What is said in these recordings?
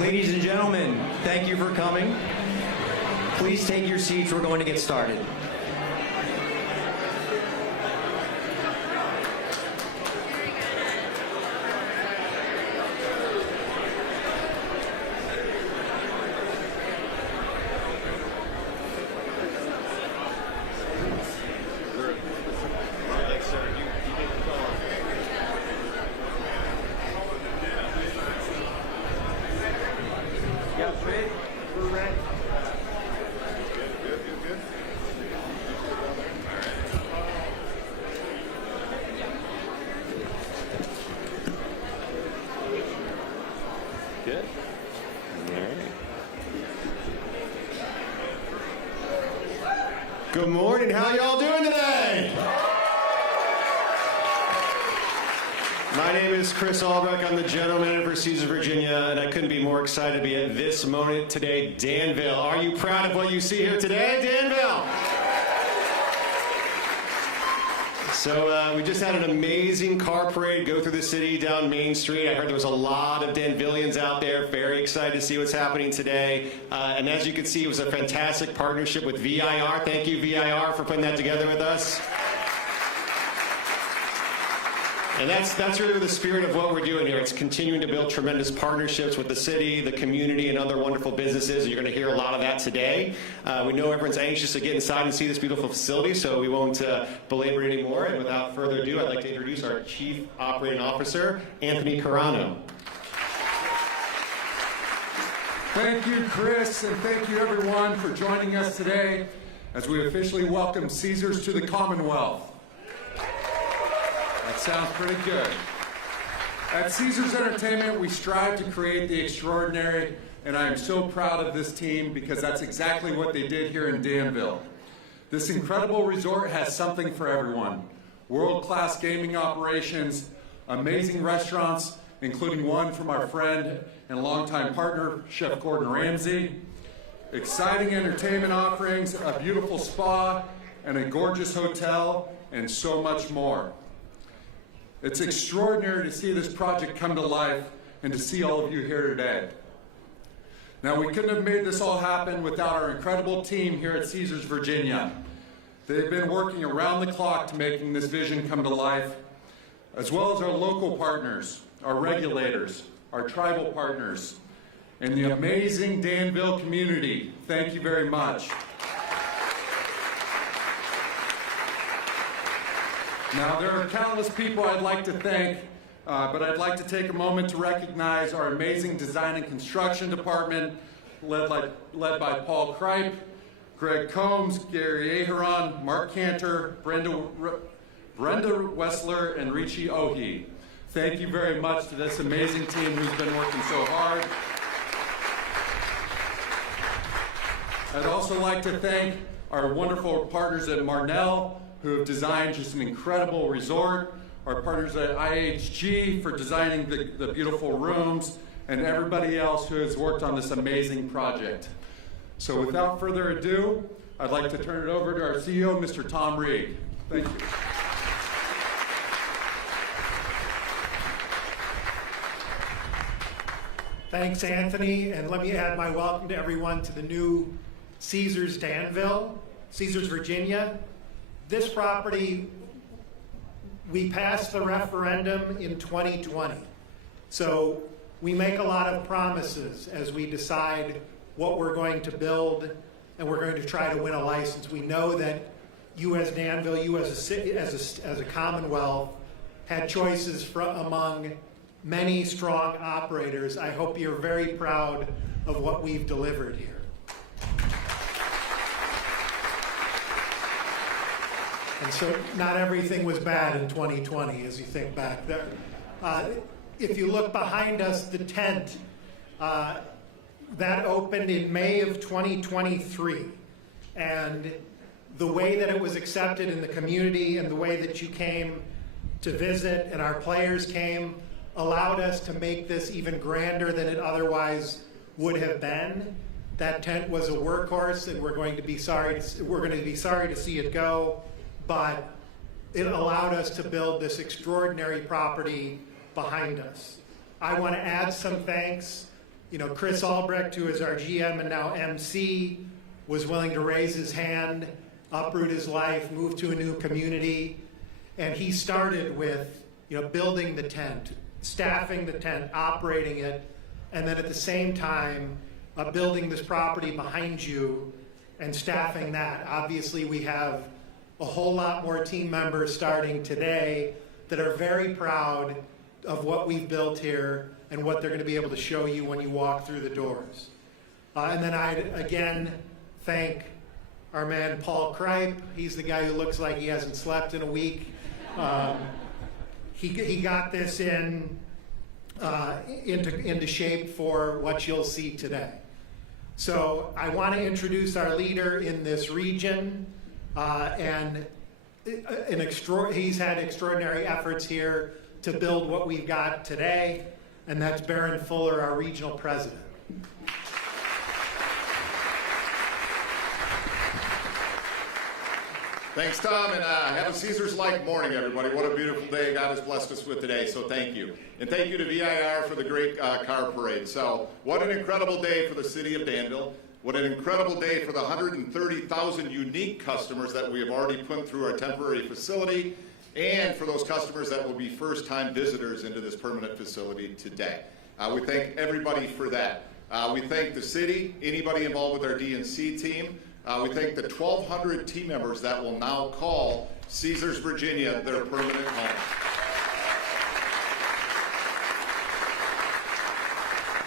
Ladies and gentlemen, thank you for coming. Please take your seats. We're going to get started. Good. All right. Good morning. How y'all doing today? My name is Chris Albrecht. I'm the general manager for Caesars Virginia, and I couldn't be more excited to be at this moment today. Danville, are you proud of what you see here today, Danville? So we just had an amazing car parade go through the city down Main Street. I heard there was a lot of Danvillians out there. Very excited to see what's happening today. And as you can see, it was a fantastic partnership with VIR. Thank you, VIR, for putting that together with us. And that's really the spirit of what we're doing here. It's continuing to build tremendous partnerships with the city, the community, and other wonderful businesses. You're going to hear a lot of that today. We know everyone's anxious to get inside and see this beautiful facility, so we won't belabor it anymore. And without further ado, I'd like to introduce our Chief Operating Officer, Anthony Carano. Thank you, Chris, and thank you, everyone, for joining us today as we officially welcome Caesars to the Commonwealth. That sounds pretty good. At Caesars Entertainment, we strive to create the extraordinary, and I am so proud of this team because that's exactly what they did here in Danville. This incredible resort has something for everyone. World-class gaming operations, amazing restaurants, including one from our friend and longtime partner, Chef Gordon Ramsay, exciting entertainment offerings, a beautiful spa, and a gorgeous hotel, and so much more. It's extraordinary to see this project come to life and to see all of you here today. Now, we couldn't have made this all happen without our incredible team here at Caesars Virginia. They've been working around the clock to making this vision come to life, as well as our local partners, our regulators, our tribal partners, and the amazing Danville community. Thank you very much. Now, there are countless people I'd like to thank, but I'd like to take a moment to recognize our amazing design and construction department, led by Paul Kripe, Greg Combs, Gary Aharon, Mark Cantor, Brenda Wessler, and Richie Ohi. Thank you very much to this amazing team who's been working so hard. I'd also like to thank our wonderful partners at Marnell, who have designed just an incredible resort, our partners at IHG for designing the beautiful rooms, and everybody else who has worked on this amazing project. So without further ado, I'd like to turn it over to our CEO, Mr. Tom Reeg. Thank you. Thanks, Anthony, and let me add my welcome to everyone to the new Caesars Danville, Caesars Virginia. This property, we passed the referendum in 2020. So we make a lot of promises as we decide what we're going to build, and we're going to try to win a license. We know that you as Danville, you as a city, as a Commonwealth, had choices among many strong operators. I hope you're very proud of what we've delivered here. And so not everything was bad in 2020 as you think back there. If you look behind us, the tent, that opened in May of 2023. And the way that it was accepted in the community and the way that you came to visit and our players came allowed us to make this even grander than it otherwise would have been. That tent was a workhorse, and we're going to be sorry to see it go. But it allowed us to build this extraordinary property behind us. I want to add some thanks Chris Albrecht, who is our GM and now MC, was willing to raise his hand, uproot his life, move to a new community, and he started with, building the tent, staffing the tent, operating it, and then at the same time, building this property behind you and staffing that. Obviously, we have a whole lot more team members starting today that are very proud of what we've built here and what they're going to be able to show you when you walk through the doors. And then I'd again thank our man Paul Kripe. He's the guy who looks like he hasn't slept in a week. He got this into shape for what you'll see today. So I want to introduce our leader in this region, and he's had extraordinary efforts here to build what we've got today, and that's Baron Fuller, our regional president. Thanks, Tom, and have a Caesars-like morning, everybody. What a beautiful day God has blessed us with today, so thank you. And thank you to VIR for the great car parade. So what an incredible day for the city of Danville. What an incredible day for the 130,000 unique customers that we have already put through our temporary facility, and for those customers that will be first-time visitors into this permanent facility today. We thank everybody for that. We thank the city, anybody involved with our DNC team. We thank the 1,200 team members that will now call Caesars, Virginia, their permanent home.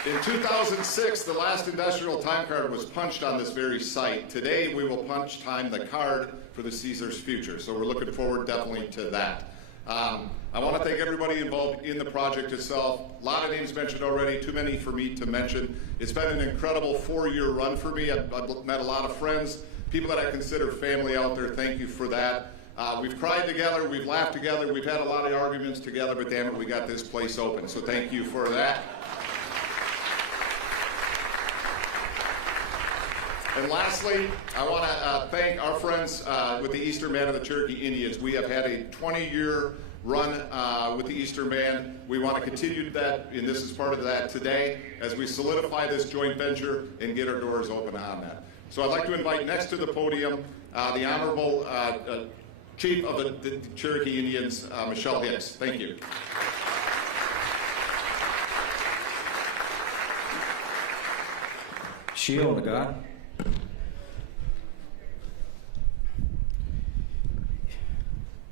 In 2006, the last industrial time card was punched on this very site. Today, we will punch time the card for the Caesars future. So we're looking forward definitely to that. I want to thank everybody involved in the project itself. A lot of names mentioned already, too many for me to mention. It's been an incredible 4-year run for me. I've met a lot of friends, people that I consider family out there. Thank you for that. We've cried together, we've laughed together, we've had a lot of arguments together, but damn it, we got this place open. So thank you for that. And lastly, I want to thank our friends with the Eastern Band of the Cherokee Indians. We have had a 20-year run with the Eastern Band. We want to continue that, and this is part of that today, as we solidify this joint venture and get our doors open on that. So I'd like to invite next to the podium the Honorable Chief of the Cherokee Indians, Michelle Hicks. Thank you. Shield to God.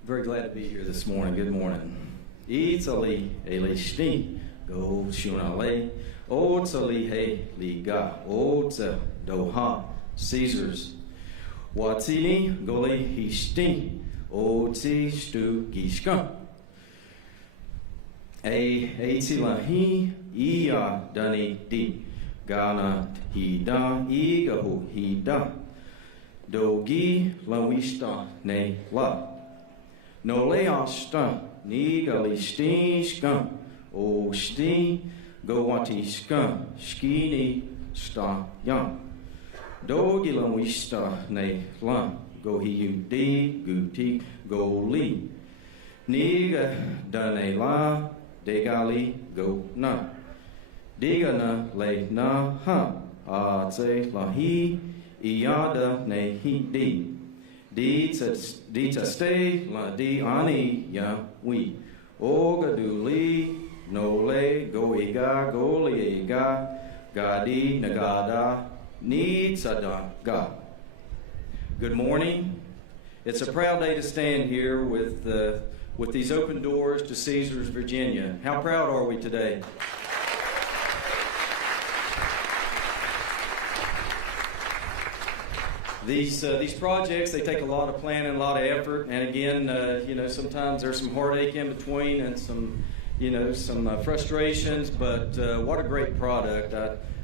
Very glad to be here this morning. Good morning. Itzali elishti go shunale otzali he liga otza doha Caesars watini goli hishti otzi stu gishka a etilahi iya dani di gana hida igahu hida dogi lawista ne la no leasta ni galisti ska o sti goati ska skini sta ya dogi lawista ne la go hi di guti go li niga dane la de gali go na diga na le na ha a tse la hi iada ne hi di di ta stay la di ani ya we oga du li no le go iga go li iga gadi nagada ni sada ga. Good morning. It's a proud day to stand here with these open doors to Caesars, Virginia. How proud are we today? These projects, they take a lot of planning, a lot of effort, and again, sometimes there's some heartache in between and some frustrations, but what a great product.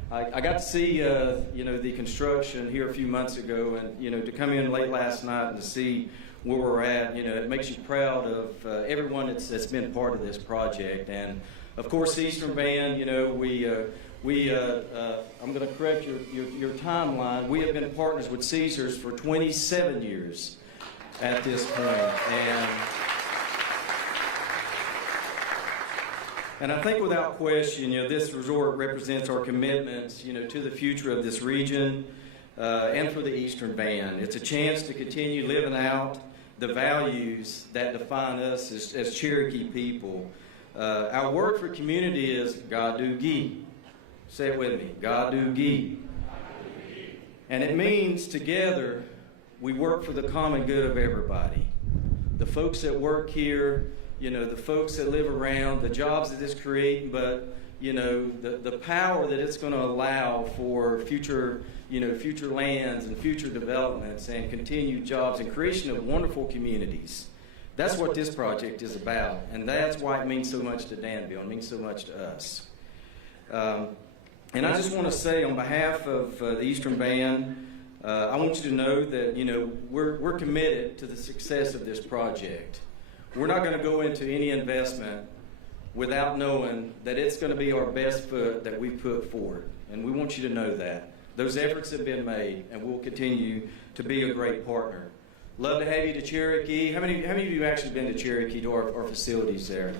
I got to see, the construction here a few months ago, and, to come in late last night and to see where we're at, it makes you proud of everyone that's been part of this project. And, of course, Eastern Band, I'm going to correct your timeline. We have been partners with Caesars for 27 years at this point. And I think without question, this resort represents our commitments, to the future of this region and for the Eastern Band. It's a chance to continue living out the values that define us as Cherokee people. Our word for community is Gadugi. Say it with me, Gadugi. And it means together we work for the common good of everybody. The folks that work here, the folks that live around, the jobs that it's creating, but the power that it's going to allow for future lands and future developments and continued jobs and creation of wonderful communities. That's what this project is about, and that's why it means so much to Danville. It means so much to us. And I just want to say, on behalf of the Eastern Band, I want you to know that we're committed to the success of this project. We're not going to go into any investment without knowing that it's going to be our best foot that we put forward, and we want you to know that. Those efforts have been made, and we'll continue to be a great partner. Love to have you to Cherokee. How many of you have actually been to Cherokee, to our facilities there?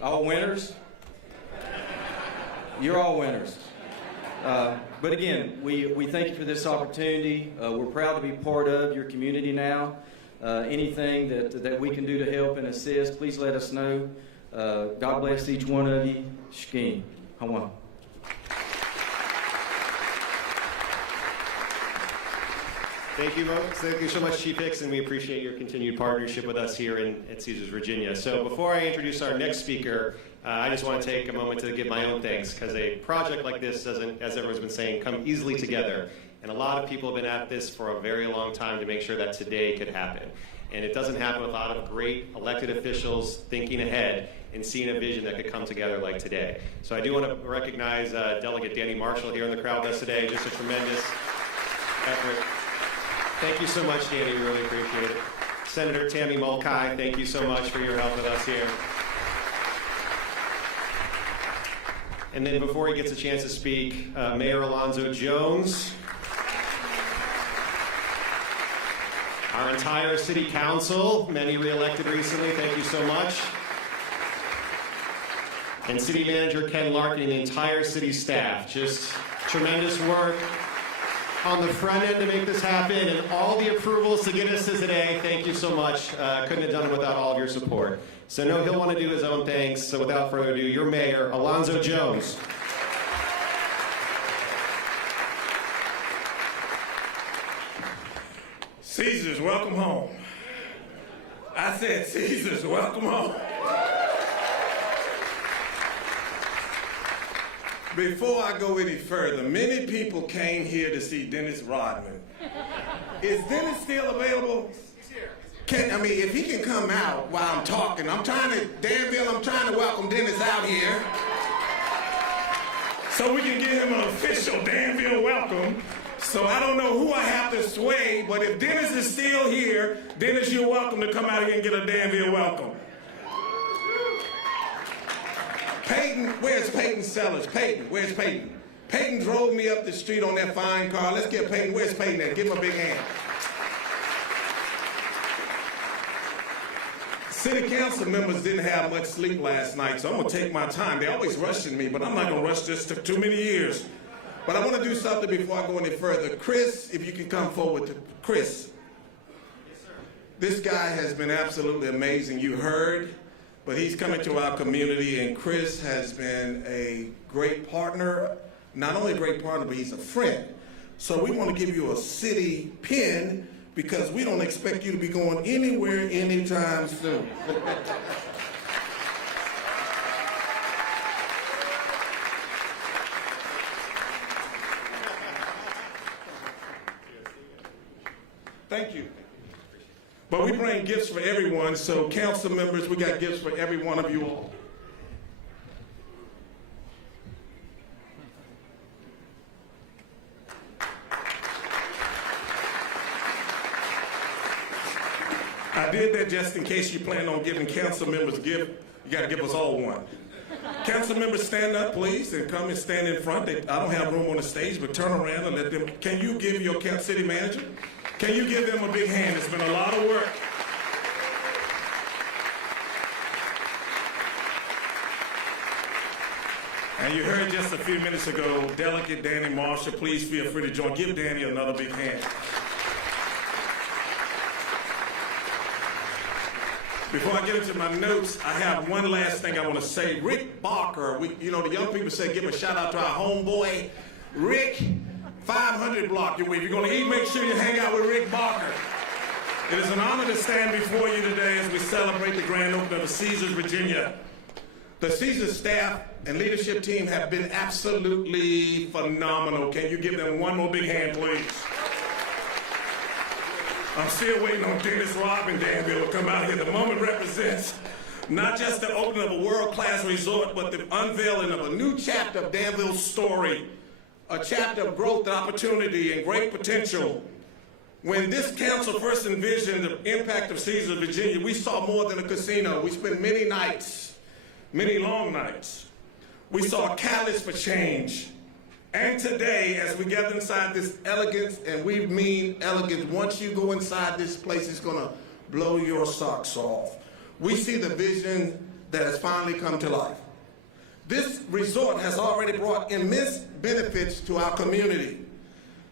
All winners? You're all winners. But again, we thank you for this opportunity. We're proud to be part of your community now. Anything that we can do to help and assist, please let us know. God bless each one of you. Shkin. Hawan. Thank you so much, Chief Hicks, and we appreciate your continued partnership with us here at Caesars, Virginia. So before I introduce our next speaker, I just want to take a moment to give my own thanks, because a project like this doesn't, as everyone's been saying, come easily together. And a lot of people have been at this for a very long time to make sure that today could happen. And it doesn't happen without a lot of great elected officials thinking ahead and seeing a vision that could come together like today. So I do want to recognize Delegate Danny Marshall here in the crowd with us today. Just a tremendous effort. Thank you so much, Danny. We really appreciate it. Senator Tammy Mulcahy, thank you so much for your help with us here. And then before he gets a chance to speak, Mayor Alonzo Jones, our entire city council, many re-elected recently, thank you so much. And City Manager Ken Larkin and the entire city staff, just tremendous work on the front end to make this happen, and all the approvals to get us to today. Thank you so much. Couldn't have done it without all of your support. So no, he'll want to do his own thanks. So without further ado, your mayor, Alonzo Jones. Caesars, welcome home. I said, Caesars, welcome home. Before I go any further, many people came here to see Dennis Rodman. Is Dennis still available? If he can come out while I'm talking, I'm trying to welcome Dennis out here so we can give him an official Danville welcome. So I don't know who I have to sway, but if Dennis is still here, Dennis, you're welcome to come out here and get a Danville welcome. Peyton, where's Peyton Sellers? Peyton, where's Peyton? Peyton drove me up the street on that fine car. Let's get Peyton. Where's Peyton at? Give him a big hand. City council members didn't have much sleep last night, so I'm going to take my time. They always rushing me, but I'm not going to rush this. Took too many years. But I want to do something before I go any further. Chris, if you can come forward. Chris. Yes, sir. This guy has been absolutely amazing. You heard. But he's coming to our community, and Chris has been a great partner. Not only a great partner, but he's a friend. So we want to give you a city pin because we don't expect you to be going anywhere anytime soon. Thank you. But we bring gifts for everyone, so council members, we got gifts for every one of you all. I did that just in case you plan on giving council members a gift. You got to give us all one. Council members, stand up, please, and come and stand in front. I don't have room on the stage, but turn around and let them. Can you give your city manager? Can you give them a big hand? It's been a lot of work. And you heard just a few minutes ago, Delegate Danny Marshall, please feel free to join. Give Danny another big hand. Before I get into my notes, I have one last thing I want to say. Rick Barker, the young people say give a shout out to our homeboy, Rick, 500 block. If you're going to eat, make sure you hang out with Rick Barker. It is an honor to stand before you today as we celebrate the grand opening of Caesars, Virginia. The Caesars staff and leadership team have been absolutely phenomenal. Can you give them one more big hand, please? I'm still waiting on Dennis Robb in Danville to come out here. The moment represents not just the opening of a world-class resort, but the unveiling of a new chapter of Danville's story, a chapter of growth and opportunity and great potential. When this council first envisioned the impact of Caesars, Virginia, we saw more than a casino. We spent many nights, many long nights. We saw a catalyst for change. And today, as we gather inside this elegance, and we mean elegance, once you go inside this place, it's gonna blow your socks off. We see the vision that has finally come to life. This resort has already brought immense benefits to our community.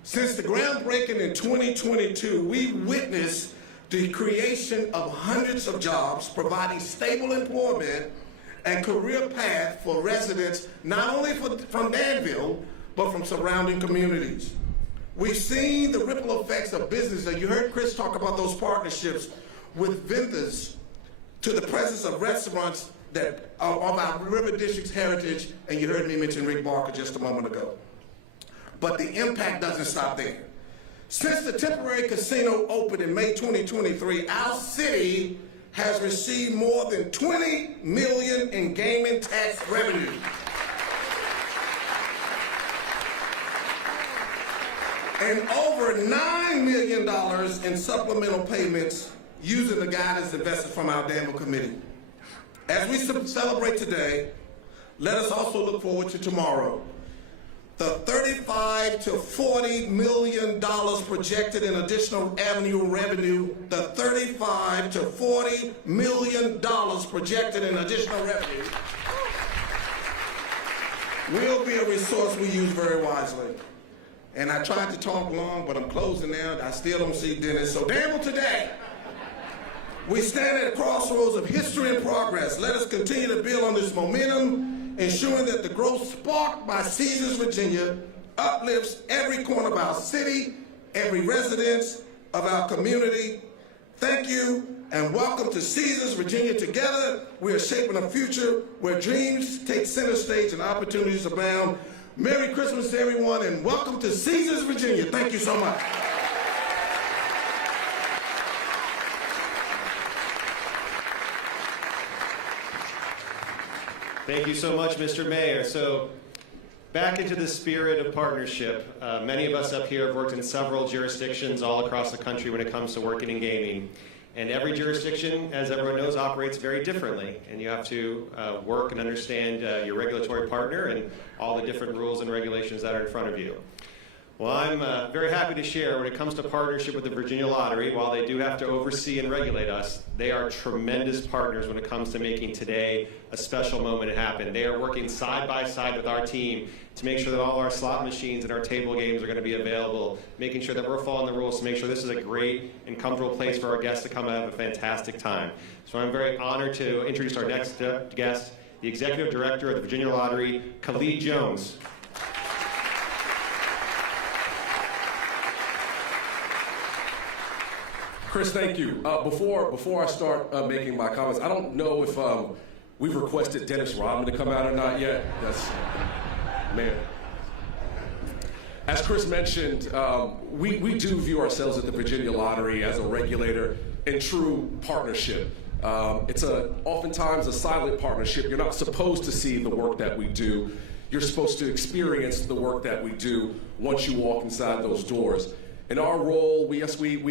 Since the groundbreaking in 2022, we witnessed the creation of hundreds of jobs, providing stable employment and career path for residents, not only from Danville, but from surrounding communities. We've seen the ripple effects of business, and you heard Chris talk about those partnerships with vendors, to the presence of restaurants that are of our River District's heritage, and you heard me mention Rick Barker just a moment ago. But the impact doesn't stop there. Since the temporary casino opened in May 2023, our city has received more than $20 million in gaming tax revenue. And over $9 million in supplemental payments using the guidance invested from our Danville committee. As we celebrate today, let us also look forward to tomorrow. The $35 to $40 million projected in additional annual revenue, the $35 to $40 million projected in additional revenue will be a resource we use very wisely. And I tried to talk long, but I'm closing now. I still don't see Dennis. So Danville today, we stand at a crossroads of history and progress. Let us continue to build on this momentum, ensuring that the growth sparked by Caesars, Virginia, uplifts every corner of our city, every residence of our community. Thank you, and welcome to Caesars, Virginia. Together, we are shaping a future where dreams take center stage and opportunities abound. Merry Christmas to everyone, and welcome to Caesars, Virginia. Thank you so much. Thank you so much, Mr. Mayor. So, back into the spirit of partnership, many of us up here have worked in several jurisdictions all across the country when it comes to working in gaming. And every jurisdiction, as everyone knows, operates very differently. And you have to work and understand your regulatory partner and all the different rules and regulations that are in front of you. Well, I'm very happy to share when it comes to partnership with the Virginia Lottery, while they do have to oversee and regulate us, they are tremendous partners when it comes to making today a special moment happen. They are working side by side with our team to make sure that all our slot machines and our table games are going to be available, making sure that we're following the rules to make sure this is a great and comfortable place for our guests to come and have a fantastic time. So I'm very honored to introduce our next guest, the Executive Director of the Virginia Lottery, Alonzo Jones. Chris, thank you. Before I start making my comments, I don't know if we've requested Dennis Rodman to come out or not yet. Man. As Chris mentioned, we do view ourselves at the Virginia Lottery as a regulator and true partnership. It's oftentimes a silent partnership. You're not supposed to see the work that we do. You're supposed to experience the work that we do once you walk inside those doors. In our role, we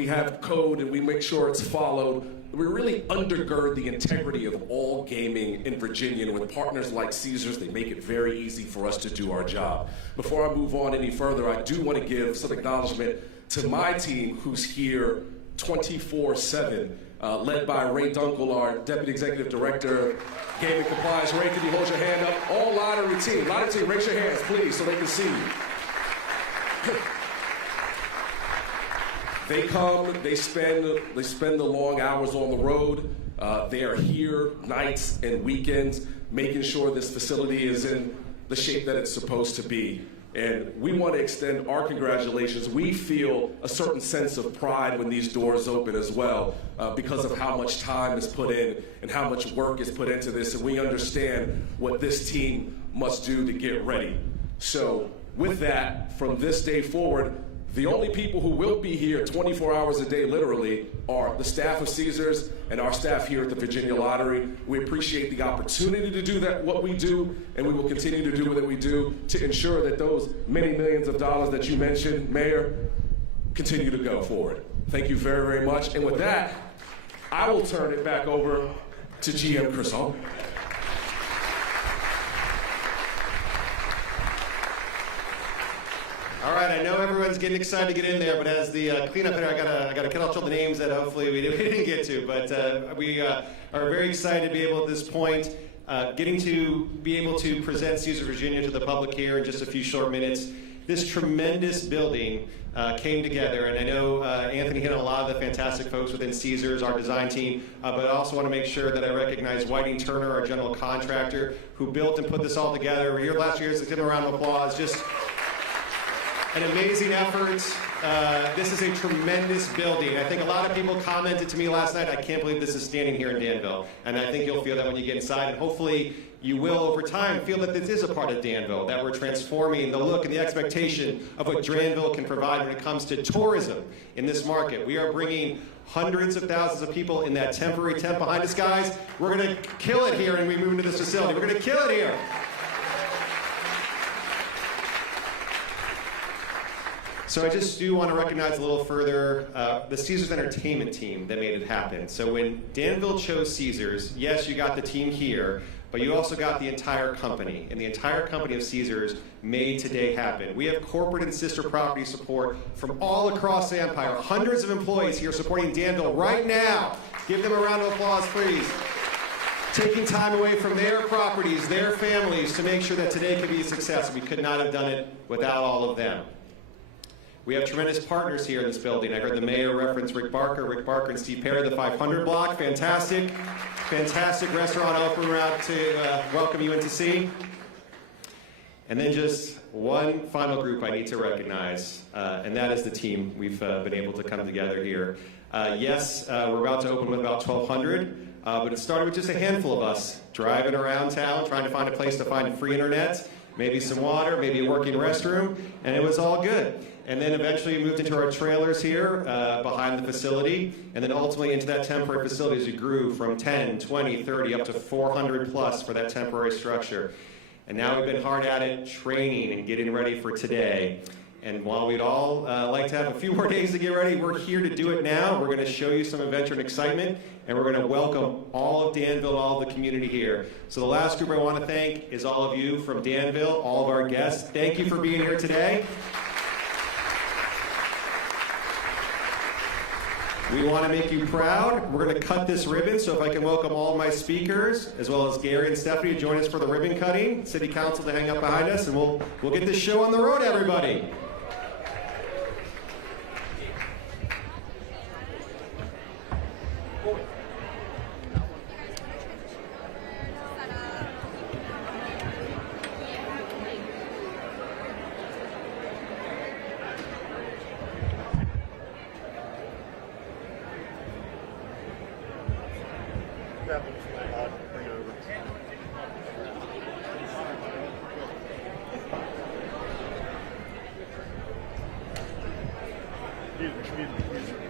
have code and we make sure it's followed. We really undergird the integrity of all gaming in Virginia, and with partners like Caesars, they make it very easy for us to do our job. Before I move on any further, I do want to give some acknowledgement to my team who's here 24/7 led by Ray Dunkel, our Deputy Executive Director, Gaming Compliance. Ray, can you hold your hand up? All lottery team, raise your hands, please, so they can see you. They come, they spend the long hours on the road. They are here nights and weekends, making sure this facility is in the shape that it's supposed to be. And we want to extend our congratulations. We feel a certain sense of pride when these doors open as well, because of how much time is put in and how much work is put into this. And we understand what this team must do to get ready. So with that, from this day forward, the only people who will be here 24 hours a day, literally, are the staff of Caesars and our staff here at the Virginia Lottery. We appreciate the opportunity to do that, what we do, and we will continue to do what we do to ensure that those many millions of dollars that you mentioned, Mayor, continue to go forward. Thank you very, very much. And with that, I will turn it back over to GM Chris Hall. All right, I know everyone's getting excited to get in there, but as the cleanup hitter, I gotta cut off all the names that hopefully we didn't get to. But we are very excited to be able at this point, getting to be able to present Caesars Virginia to the public here in just a few short minutes. This tremendous building came together, and I know Anthony hit on a lot of the fantastic folks within Caesars, our design team, but I also want to make sure that I recognize Whiting Turner, our general contractor, who built and put this all together. We're here last year, so give him a round of applause. Just an amazing effort. This is a tremendous building. I think a lot of people commented to me last night, I can't believe this is standing here in Danville. And I think you'll feel that when you get inside, and hopefully you will over time feel that this is a part of Danville, that we're transforming the look and the expectation of what Danville can provide when it comes to tourism in this market. We are bringing hundreds of thousands of people in that temporary tent behind us, guys. We're gonna kill it here when we move into this facility. We're gonna kill it here. So I just do want to recognize a little further the Caesars Entertainment team that made it happen. So when Danville chose Caesars, yes, you got the team here, but you also got the entire company. And the entire company of Caesars made today happen. We have corporate and sister property support from all across the empire. Hundreds of employees here supporting Danville right now. Give them a round of applause, please. Taking time away from their properties, their families, to make sure that today could be a success. We could not have done it without all of them. We have tremendous partners here in this building. I heard the mayor reference Rick Barker and Steve Perry, the 500 block. Fantastic, fantastic restaurant open route to welcome you in to see. And then just one final group I need to recognize, and that is the team we've been able to come together here. Yes, we're about to open with about 1,200, but it started with just a handful of us driving around town, trying to find a place to find free internet, maybe some water, maybe a working restroom, and it was all good. And then eventually we moved into our trailers here behind the facility, and then ultimately into that temporary facility as we grew from 10, 20, 30, up to 400 plus for that temporary structure. And now we've been hard at it, training and getting ready for today. And while we'd all like to have a few more days to get ready, we're here to do it now. We're going to show you some adventure and excitement, and we're going to welcome all of Danville, all of the community here. So the last group I want to thank is all of you from Danville, all of our guests. Thank you for being here today. We want to make you proud. We're going to cut this ribbon, so if I can welcome all of my speakers, as well as Gary and Stephanie, to join us for the ribbon cutting. City Council to hang up behind us, and we'll get this show on the road, everybody. Music.